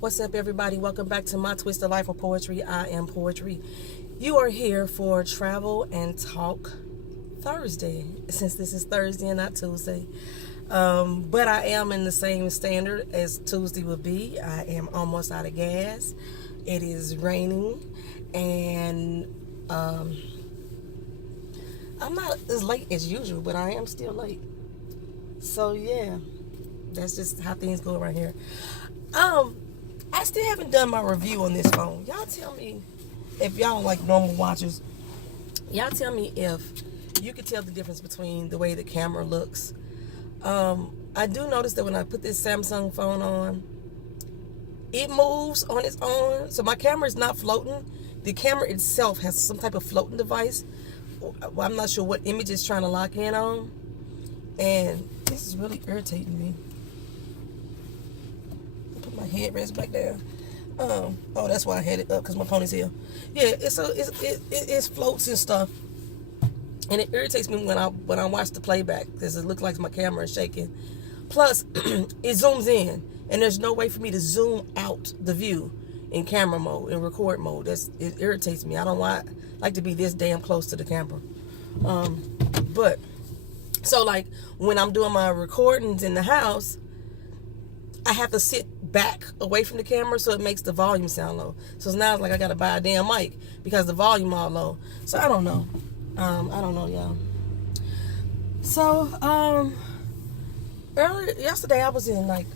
What's up, everybody? Welcome back to my Twisted Life of Poetry. I am Poetry. You are here for Travel and Talk Thursday, since this is Thursday and not Tuesday. But I am in the same standard as Tuesday would be. I am almost out of gas. It is raining, and I'm not as late as usual, but I am still late. So yeah, that's just how things go around here. I still haven't done my review on this phone. Y'all tell me, if y'all like normal watchers, y'all tell me if you can tell the difference between the way the camera looks. I do notice that when I put this Samsung phone on, it moves on its own. So my camera is not floating. The camera itself has some type of floating device. Well, I'm not sure what image it's trying to lock in on. And this is really irritating me. Put my headrest back down. Oh, that's why I had it up, because my ponytail. Yeah, it floats and stuff, and it irritates me when I watch the playback, because it looks like my camera is shaking. Plus, it zooms in, and there's no way for me to zoom out the view in camera mode, in record mode. It irritates me. I don't like to be this damn close to the camera. But so like when I'm doing my recordings in the house, I have to sit back away from the camera so it makes the volume sound low. So now it's like I gotta buy a damn mic because the volume all low. So I don't know. I don't know, y'all. So earlier yesterday I was in like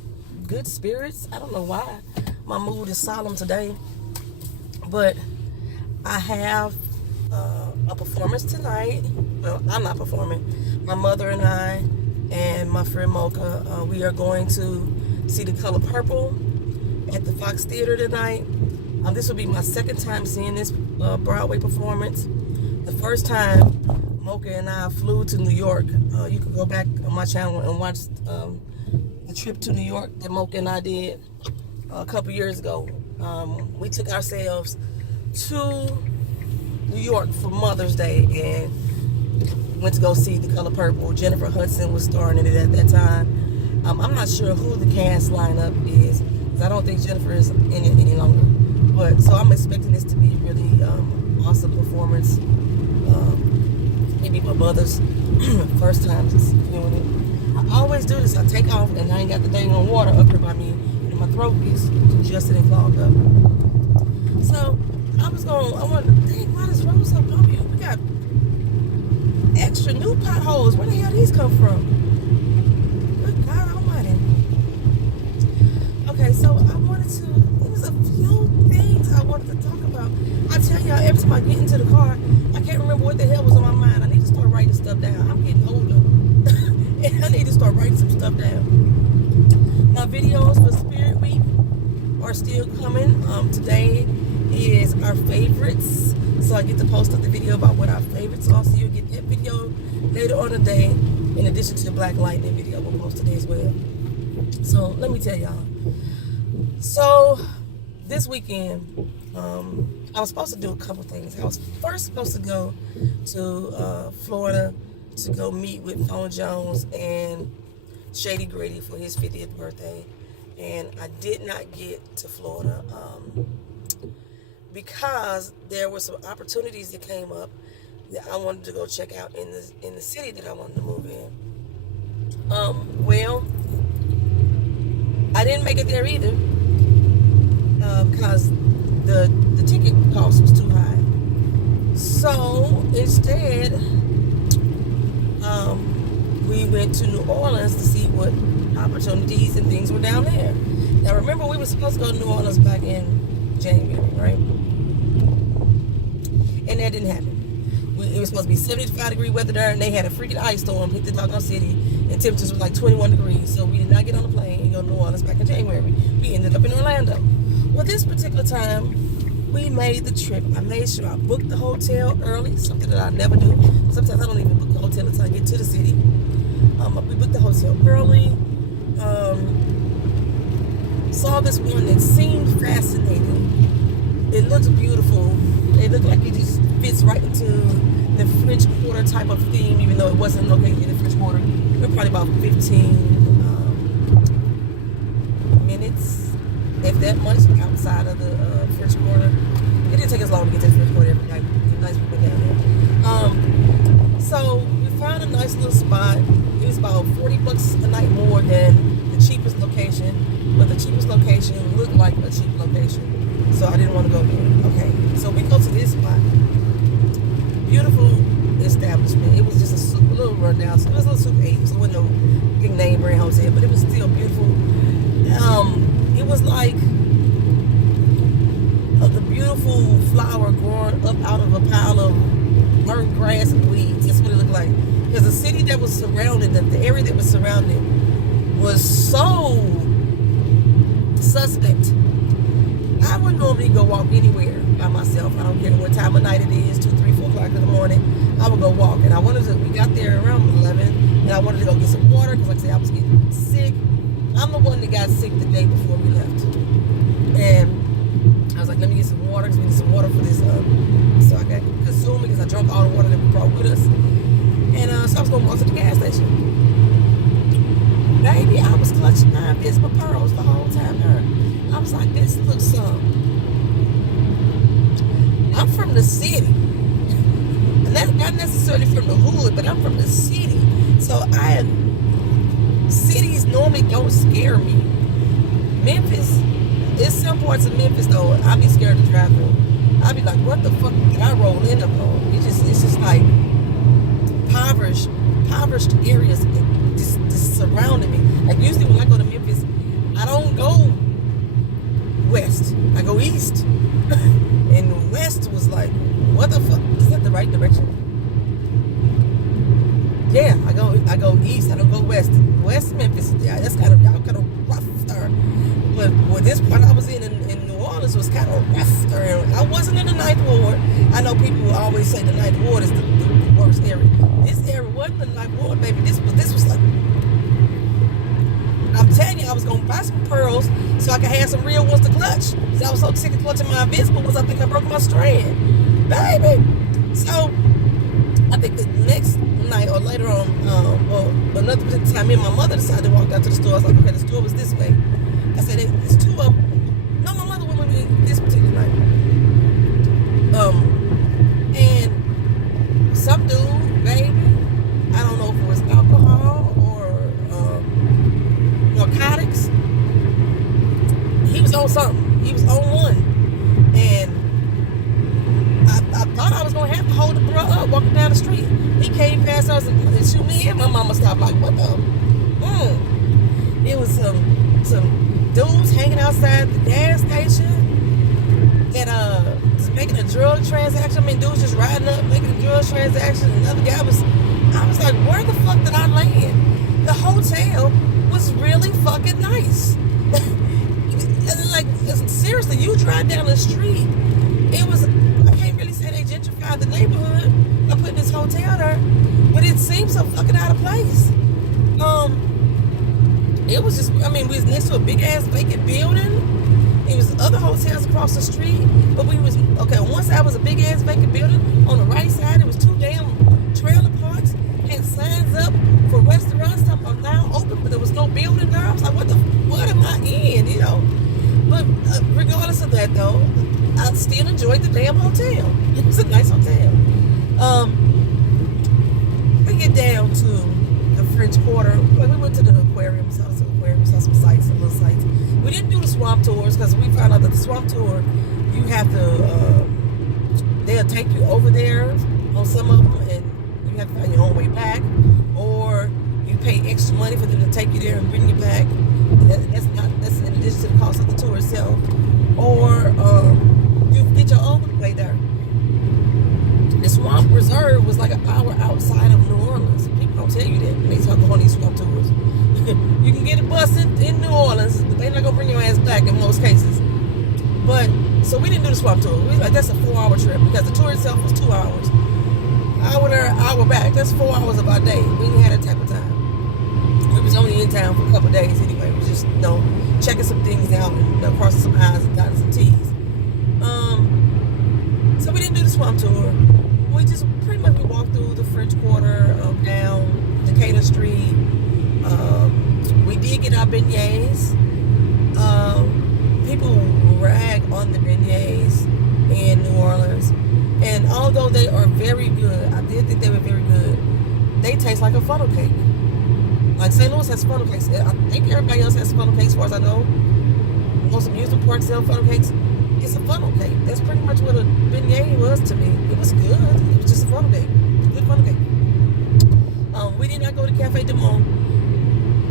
good spirits. I don't know why my mood is solemn today, but I have a performance tonight. Well, I'm not performing. My mother and I and my friend Mocha, we are going to see The Color Purple at the Fox Theater tonight. This will be my second time seeing this Broadway performance. The first time, Mocha and I flew to New York. You can go back on my channel and watch the trip to New York that Mocha and I did a couple years ago. We took ourselves to New York for Mother's Day and went to go see The Color Purple. Jennifer Hudson was starring in it at that time. I'm not sure who the cast lineup is, because I don't think Jennifer is in it any longer. But so I'm expecting this to be a really awesome performance. Maybe my mother's first time viewing it. I always do this. I take off and I ain't got the dang on water up here by me, and my throat is congested and clogged up. So I wondered, dang, why this road so bumpy? We got extra new potholes. Where the hell these come from? Good God Almighty. Okay, so there was a few things I wanted to talk about. I tell y'all, every time I get into the car, I can't remember what the hell was on my mind. I need to start writing stuff down. I'm getting older. And I need to start writing some stuff down. My videos for Spirit Week are still coming. Today is our favorites. So I get to post up the video about what our favorites are. So you'll get that video later on today, in addition to the Black Lightning video we'll post today as well. So let me tell y'all. So this weekend, I was supposed to do a couple things. I was first supposed to go to Florida to go meet with Phone Jones and Shady Gritty for his 50th birthday. And I did not get to Florida because there were some opportunities that came up that I wanted to go check out in the city that I wanted to move in. Well, I didn't make it there either because the ticket cost was too high. So instead, we went to New Orleans to see what opportunities and things were down there. Now remember, we were supposed to go to New Orleans back in January, right? And that didn't happen. It was supposed to be 75-degree weather there, and they had a freaking ice storm hit the doggone city, and temperatures were like 21 degrees. So we did not get on the plane and go to New Orleans back in January. We ended up in Orlando. Well, this particular time, we made the trip. I made sure I booked the hotel early, something that I never do. Sometimes I don't even book the hotel until I get to the city. We booked the hotel early. Saw this one that seemed fascinating. It looks beautiful. It looked like it just fits right into the French Quarter type of theme, even though it wasn't located in the French Quarter. We were probably about 15 minutes if that much, outside of the French Quarter. It didn't take us long to get to the French Quarter every night. Nice people down there. So we found a nice little spot. It was about $40 a night more than the cheapest location, but the cheapest location looked like a cheap location, so I didn't want to go there. Okay, so we go to this spot. Beautiful establishment. It was just a super little rundown. So it was a little Super 8, so it wasn't no big name brand hotel, but it was still beautiful. It was like the beautiful flower growing up out of a pile of burnt grass and weeds. That's what it looked like. Because the city that was surrounding them, the area that was surrounding, was so suspect. I wouldn't normally go walk anywhere by myself. I don't care what time of night it is, 2, 3, 4 o'clock in the morning. I would go walk. And we got there around 11, and I wanted to go get some water because, like I said, I was getting sick. I'm the one that got sick the day before we left. And I was like, let me get some water because we need some water for this, so I can consume it because I drank all the water that we brought with us. And so I was going to walk to the gas station. Baby, I was clutching my invisible pearls the whole time there. I was like, this looks I'm from the city. And that's not necessarily from the hood, but I'm from the city. So cities normally don't scare me. Memphis, there's some parts of Memphis though, I'd be scared to drive through. I'd be like, what the fuck did I roll in upon? It's just like impoverished areas just surrounding me. Like usually when I go to Memphis, I don't go west. I go east. And west was like, what the fuck? Is that the right direction? Yeah, I go east. I don't go west. West Memphis, yeah, that's kind of rough there. But this part I was in New Orleans was kind of rough there. I wasn't in the Ninth Ward. I know people always say the Ninth Ward is the worst area. This area wasn't the Ninth Ward, baby. This was like, I'm telling you, I was gonna buy some pearls so I could have some real ones to clutch. Cause I was so sick of clutching my invisible ones. I think I broke my strand, baby. So I think the next night or later on, another time, me and my mother decided to walk out to the store. I was like, okay, the store was this way. I said, it's two of them. No, my mother went with me this particular night. And some dude, baby, I don't know if it was alcohol or narcotics. He was on something. He was on one. And I thought I was going to have to hold the bro up walking down the street. He came past us and shoot me, and my mama stopped like, what the? It was some dudes hanging outside the gas station that was making a drug transaction. I mean, dudes just riding up, making a drug transaction. Another guy I was like, where the fuck did I land? The hotel was really fucking nice. Like, seriously, you drive down the street, it was, I can't really say they gentrified the neighborhood by putting this hotel there, but it seemed so fucking out of place. It was just, I mean, we was next to a big ass vacant building. It was other hotels across the street, but on one side was a big ass vacant building. On the right side, it was 2 damn trailer parks, had signs up for restaurants that are now open, but there was no building there. I was like, what am I in, you know? But regardless of that though, I still enjoyed the damn hotel. It was a nice hotel. We get down to the French Quarter. We went to the aquarium, saw some sights, some little sights. We didn't do the swamp tours because we found out that the swamp tour, you have to, they'll take you over there on some of them, and you have to find your own way back, or you pay extra money for them to take you there and bring you back. That's in addition to the cost of the tour itself, or you get your own way there. The Swamp Reserve was like an hour outside of New Orleans. People don't tell you that when they talk on these swamp tours. You can get a bus in New Orleans, but they're not gonna bring your ass back in most cases. But so we didn't do the swamp tour. We like, that's a 4-hour trip because the tour itself was 2 hours. Hour there, hour back. That's 4 hours of our day. We didn't have that type of time. We was only in town for a couple of days anyway. We was just, checking some things out and crossing some I's and dotting some T's. So we didn't do the swamp tour. We just pretty much walked through the French Quarter, down Decatur Street. We did get our beignets. People although they are very good, I did think they were very good. They taste like a funnel cake. Like St. Louis has funnel cakes. I think everybody else has funnel cakes, as far as I know. Most amusement parks sell funnel cakes. It's a funnel cake. That's pretty much what a beignet was to me. It was good. It was just a funnel cake. Good funnel cake. We did not go to Cafe Du Monde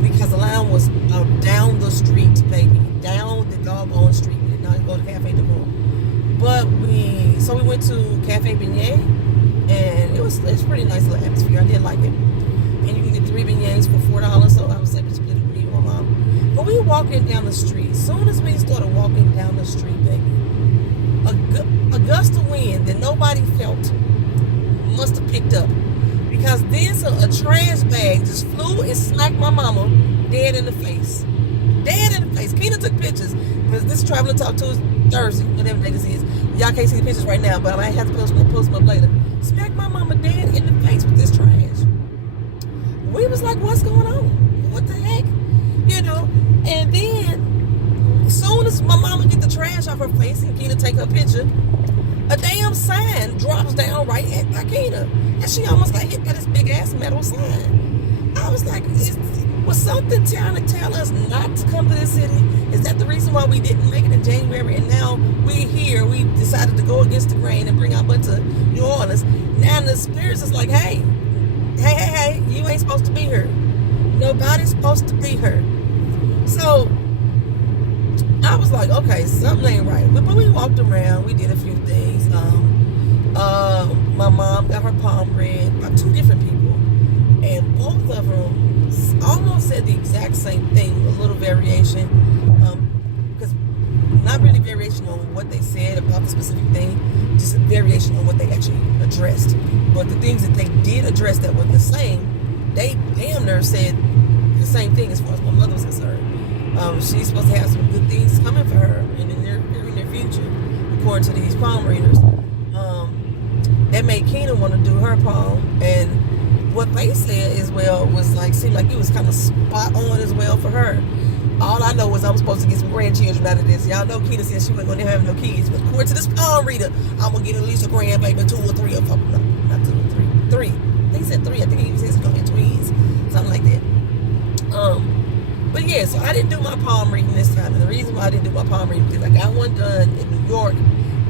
because the line was down the street, baby. Down the doggone street. We did not go to Cafe Du Monde. But we went to Cafe Beignet, and it's pretty nice little atmosphere. I did like it. And you can get 3 beignets for $4, so I was able to split it with me and my mom. But we were walking down the street. As soon as we started walking down the street, baby, a gust of wind that nobody felt must have picked up. Because then a trash bag just flew and smacked my mama dead in the face. Dead in the face. Keena took pictures. Because this Traveler Talk Thursday, whatever day this is. Y'all can't see the pictures right now, but I might have to post them up later. Smacked my mama dead in the face with this trash. We was like, what's going on? What the heck? You know? And then, as soon as my mama get the trash off her face and Keena take her picture, a damn sign drops down right at Keena. And she almost got hit by this big ass metal sign. I was like, was something trying to tell us not to come to this city? Is that the reason why we didn't make it in January? And now we're here. We decided to go against the grain and bring our butt to New Orleans. Now the spirits is like, hey, you ain't supposed to be here. Nobody's supposed to be here. So I was like, okay, something ain't right. But we walked around. We did a few things. My mom got her palm read by 2 different people, and both of them almost said the exact same thing, a little variation, because not really variation on what they said about the specific thing, just a variation on what they actually addressed. But the things that they did address that were the same, they damn near said the same thing as far as my mother was concerned. She's supposed to have some good things coming for her in the near future, according to these palm readers. That made Keena want to do her palm, and what they said as well was like, seemed like it was kind of spot on as well for her. All I know is I'm supposed to get some grandchildren out of this. Y'all know Keena said she wasn't going to have no kids, but according to this palm reader, I'm going to get at least a grandbaby, 2 or 3 of them. No, not 2 or 3. 3. I think he said 3. I think he even said he's going to have twins. Something like that. But yeah, so I didn't do my palm reading this time. And the reason why I didn't do my palm reading is because I got one done in New York.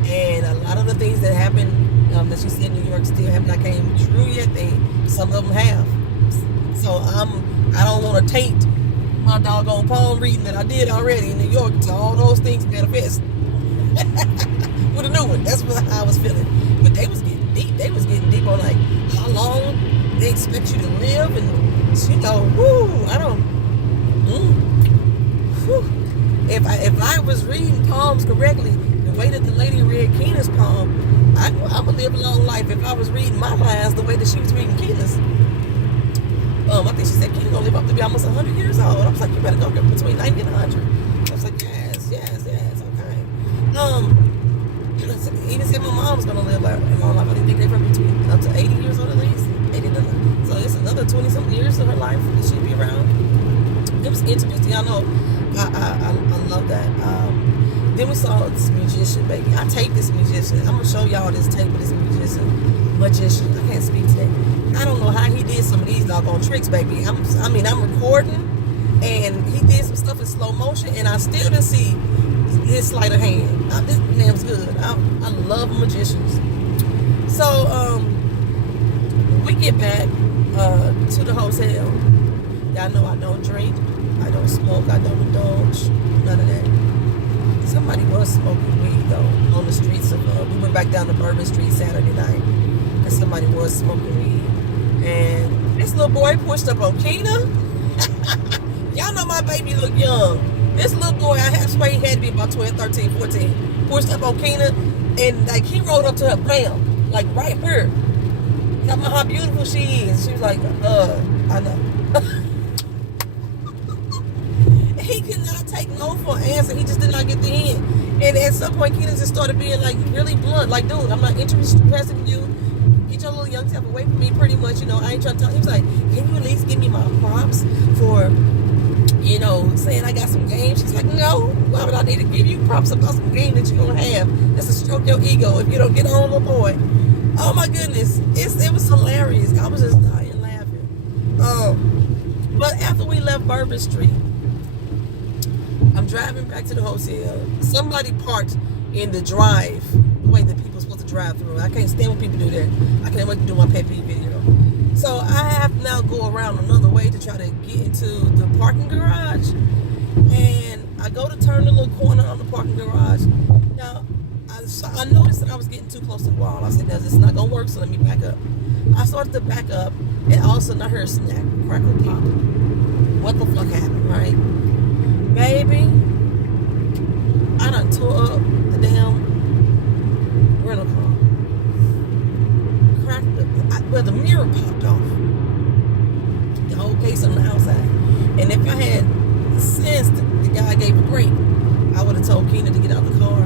And a lot of the things that happened that she said in New York still have not came true yet. Some of them have. So I don't want to taint my doggone palm reading that I did already in New York to all those things manifest with a new one. That's what I was feeling. But they was getting deep. They was getting deep on like how long they expect you to live, and you know, I don't. If I was reading palms correctly, the way that the lady read Keena's palm, I would live a long life if I was reading my lines the way that she was reading Keena's. I think she said Keena gonna live up to be almost 100 years old. I was like, you better go get between 90 and 100. I was like, yes, okay. Even said my mom's gonna live like a long life. I think they're from between up to 80 years old at least. 80 to 90. So it's another 20-something years of her life that she'll be around. It was interesting. Y'all know I love that. Then we saw this magician, baby. I taped this magician. I'm gonna show y'all this tape of this magician. I can't speak today. I don't know how he did some of these doggone tricks, baby. I'm recording, and he did some stuff in slow motion, and I still didn't see his sleight of hand. This man's good. I love magicians. So we get back to the hotel. Y'all know I don't drink, I don't smoke, I don't indulge, none of that. Somebody was smoking weed though on the streets of. We went back down to Bourbon Street Saturday night, and somebody was smoking weed. And this little boy pushed up on Keena. Y'all know my baby look young. This little boy, I swear he had to be about 12, 13, 14. Pushed up on Keena, and like he rode up to her, bam, like right here. Tell me how beautiful she is. She was like, I know. He could not take no for an answer. He just did not get the hint. And at some point, Keena just started being like really blunt. Like, dude, I'm not interested in you. Get your little young self away from me, pretty much. You know, I ain't trying to tell. He was like, can you at least give me my props for, you know, saying I got some game? She's like, no. Why would I need to give you props about some game that you're going to have? That's to stroke your ego if you don't get on, little boy. Oh my goodness, it was hilarious. I was just dying laughing. But after we left Bourbon Street, I'm driving back to the hotel. Somebody parked in the drive, the way that people are supposed to drive through. I can't stand when people do that. I can't wait to do my pet peeve video. So I have to now go around another way to try to get into the parking garage. And I go to turn the little corner on the parking garage. Now, I noticed that I was getting too close to the wall. I said, no, this is not going to work, so let me back up. I started to back up, and all of a sudden I heard a snap, crackle, pop. What the fuck happened, right? Baby, I done tore up the damn rental car. The mirror popped off. The whole case on the outside. And if I had sensed the guy gave a break, I would have told Keena to get out of the car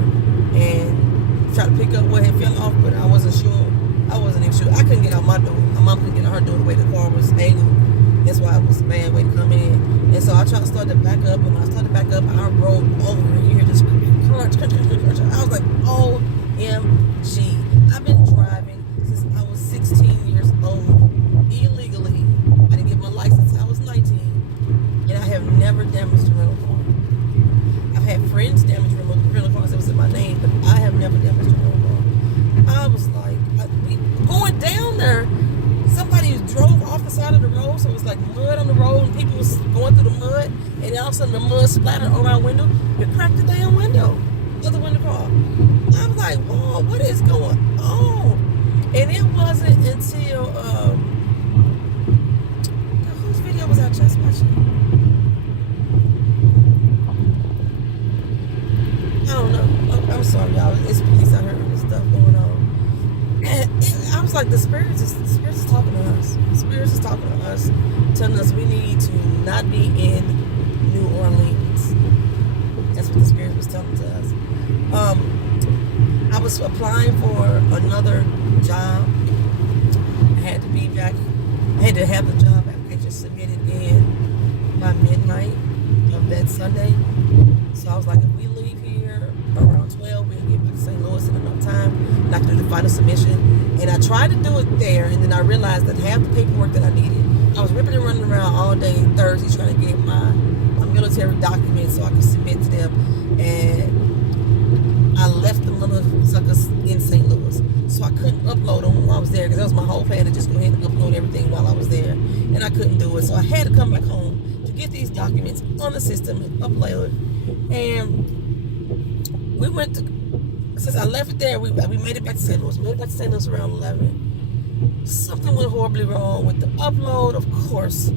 and try to pick up where it fell off, but I wasn't sure. I wasn't even sure. I couldn't get out my door. My mom couldn't get out her door the way the car was angled. That's why it was a bad way to come in. And so I tried to start to back up, and when I started to back up, I rolled over, and you hear this crunch. I was like, OMG. I've been driving since I was 16 years old, illegally. I didn't get my license until I was 19, and I have never damaged a rental car. I've had friends damage rental cars that was in my name, but I have never damaged a rental car. I was like, going down there, somebody drove off the side of the road, so it was like mud on the road, and people was going through the mud, and then all of a sudden the mud splattered on our window. It cracked the damn window of the window car. I was like, whoa, what is going on? And it wasn't until whose video was I just watching? I don't know. I'm sorry, y'all. It's police out here and stuff going on. And I was like, the spirits is talking to us. The spirits is talking to us, telling us we need to not be in New Orleans. That's what the spirit was telling to us. I was applying for another job. I had to be back. I had to have the job application submitted in by midnight of that Sunday. So I was like, if we leave here around 12, we'll get back to St. Louis in enough time, and I can do the final submission. And I tried to do it there, and then I realized that half the paperwork that I needed, I was ripping and running around all day Thursday trying to get my military documents so I could submit to them. And I left the little suckers in St. Louis, so I couldn't upload them while I was there, because that was my whole plan, to just go ahead and upload everything while I was there, and I couldn't do it. So I had to come back home to get these documents on the system and upload it. And we went to, since I left it there, we made it back to St. Louis. We made it back to St. Louis around 11. Something went horribly wrong with the upload. Of course,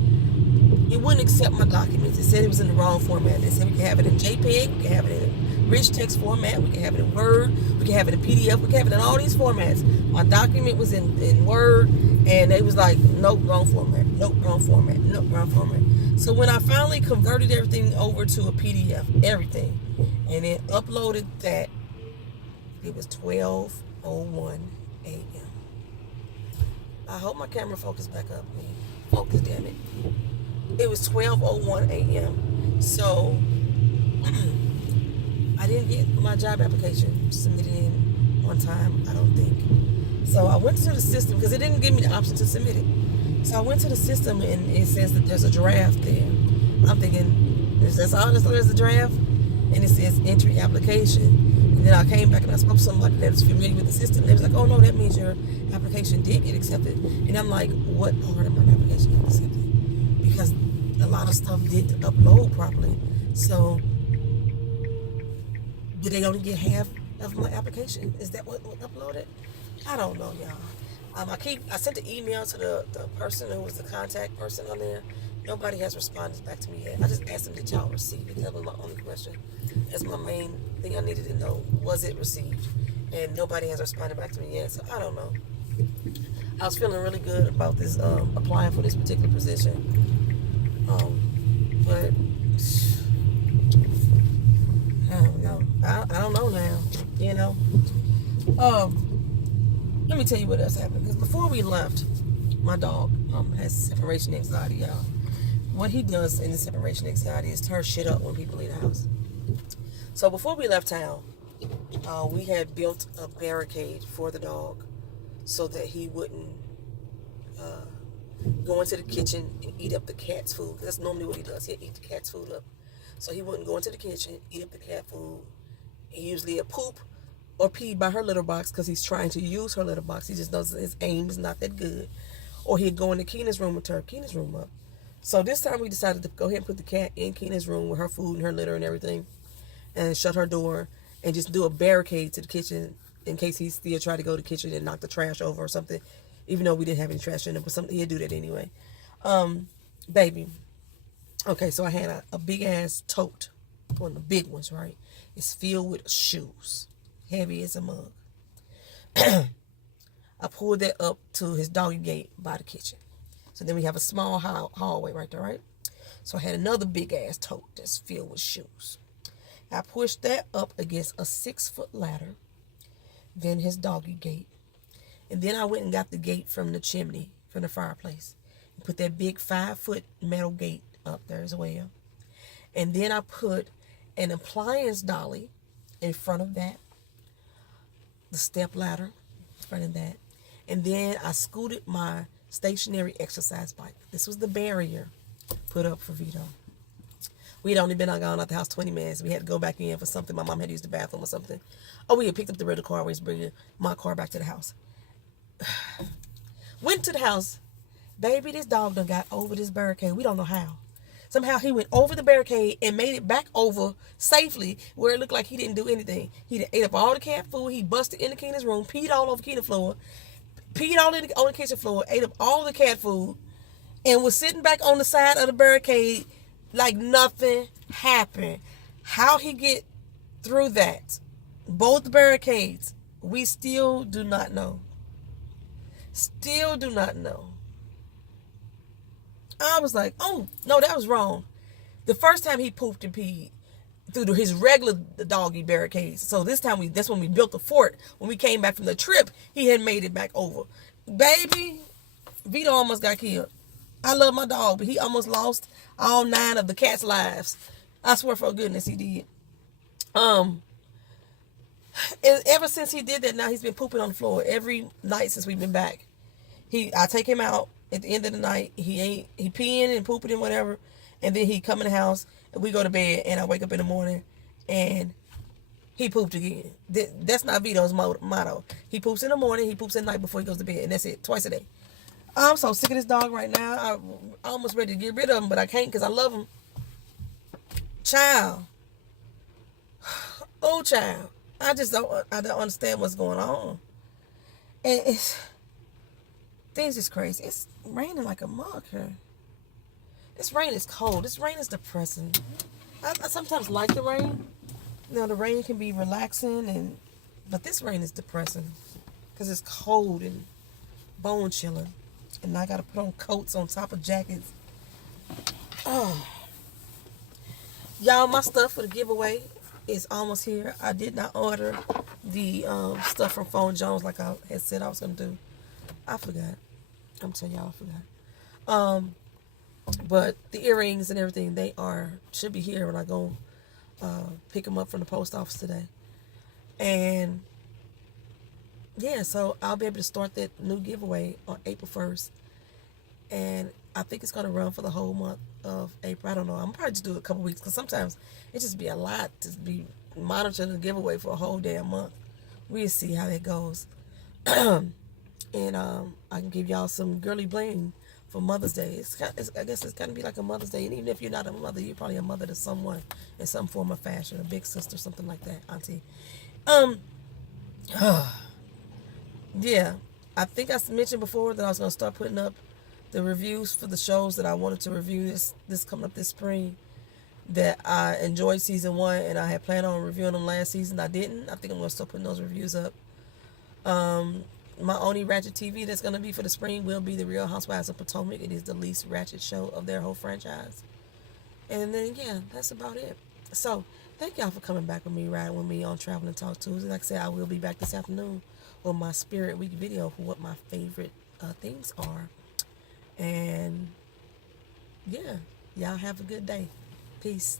it wouldn't accept my documents. It said it was in the wrong format. They said we can have it in JPEG, we can have it in rich text format, we can have it in Word, we can have it in PDF, we can have it in all these formats. My document was in Word, and they was like, nope, wrong format, nope, wrong format, nope, wrong format. So when I finally converted everything over to a PDF, everything, and then uploaded that, it was 12:01 a.m. I hope my camera focused back up. Focus, damn it. It was 12:01 a.m. So I didn't get my job application submitted in on time, I don't think. So I went to the system, because it didn't give me the option to submit it. So I went to the system, and it says that there's a draft there. I'm thinking, that's all there's a draft? And it says entry application. And then I came back and I spoke to somebody that was familiar with the system. They was like, oh no, that means your application did get accepted. And I'm like, what part of my application got accepted? Because a lot of stuff didn't upload properly. So did they only get half of my application? Is that what uploaded? I don't know, y'all. I sent an email to the person who was the contact person on there. Nobody has responded back to me yet. I just asked them, did y'all receive it? That was my only question. That's my main thing I needed to know. Was it received? And nobody has responded back to me yet, so I don't know. I was feeling really good about this, applying for this particular position. But I don't know. I don't know now, you know. Let me tell you what else happened. Because before we left, my dog has separation anxiety, y'all. What he does in the separation anxiety is tear shit up when people leave the house. So before we left town, we had built a barricade for the dog so that he wouldn't go into the kitchen and eat up the cat's food. That's normally what he does. He'll eat the cat's food up. So he wouldn't go into the kitchen, eat up the cat food. He usually a poop or pee by her litter box because he's trying to use her litter box. He just knows his aim is not that good. Or he'd go into Keena's room and turn Keena's room up. So this time we decided to go ahead and put the cat in Keena's room with her food and her litter and everything, and shut her door and just do a barricade to the kitchen in case he still tried to go to the kitchen and knock the trash over or something, even though we didn't have any trash in it, but something he'd do that anyway. Baby. Okay, so I had a big ass tote, one of the big ones, right? It's filled with shoes, heavy as a mug. I pulled that up to his doggy gate by the kitchen. So then we have a small hallway right there, right? So I had another big ass tote that's filled with shoes. I pushed that up against a 6-foot ladder, then his doggy gate. And then I went and got the gate from the chimney, from the fireplace, and put that big 5-foot metal gate up there as well. And then I put an appliance dolly in front of that, the step ladder in front of that. And then I scooted my stationary exercise bike. This was the barrier put up for Vito. We had only been gone out the house 20 minutes. We had to go back in for something. My mom had used the bathroom or something. Oh, we had picked up the rental car. We was bringing my car back to the house. Went to the house. Baby, this dog done got over this barricade. We don't know how. Somehow he went over the barricade and made it back over safely where it looked like he didn't do anything. He ate up all the cat food. He busted into Keena's room, peed all over Keena's floor, peed all on the kitchen floor, ate up all the cat food, and was sitting back on the side of the barricade like nothing happened. How he get through that, both barricades, we still do not know. Still do not know. I was like, oh, no, that was wrong. The first time he pooped and peed through his regular doggy barricades. So this time, that's when we built the fort. When we came back from the trip, he had made it back over. Baby, Vito almost got killed. I love my dog, but he almost lost all 9 of the cat's lives. I swear for goodness he did. And ever since he did that, now he's been pooping on the floor every night since we've been back. I take him out at the end of the night. He peeing and pooping and whatever, and then he come in the house and we go to bed. And I wake up in the morning and he pooped again. That's not Vito's motto. He poops in the morning. He poops at night before he goes to bed, and that's it. Twice a day. I'm so sick of this dog right now. I'm almost ready to get rid of him, but I can't because I love him. Child. Oh, child. I don't understand what's going on. And things is crazy. It's raining like a mug here. This rain is cold. This rain is depressing. I sometimes like the rain. You know, the rain can be relaxing, but this rain is depressing because it's cold and bone chilling. And I got to put on coats on top of jackets. Oh. Y'all, my stuff for the giveaway is almost here. I did not order the stuff from Phone Jones like I had said I was going to do. I forgot. I'm telling y'all I forgot. But the earrings and everything, should be here when I go pick them up from the post office today. And yeah, so I'll be able to start that new giveaway on April 1st. And I think it's going to run for the whole month of April. I don't know. I'm probably just do it a couple weeks because sometimes it just be a lot to be monitoring the giveaway for a whole damn month. We'll see how that goes. And I can give y'all some girly bling for Mother's Day. I guess it's going to be like a Mother's Day. And even if you're not a mother, you're probably a mother to someone in some form of fashion, a big sister, something like that, auntie. Yeah, I think I mentioned before that I was going to start putting up the reviews for the shows that I wanted to review this coming up this spring. That I enjoyed season 1 and I had planned on reviewing them last season. I didn't. I think I'm going to start putting those reviews up. My only Ratchet TV that's going to be for the spring will be The Real Housewives of Potomac. It is the least ratchet show of their whole franchise. And then, yeah, that's about it. So, thank y'all for coming back with me, riding with me on Traveling Talk Tuesday. Like I said, I will be back this afternoon with my Spirit Week video for what my favorite things are. And, yeah, y'all have a good day. Peace.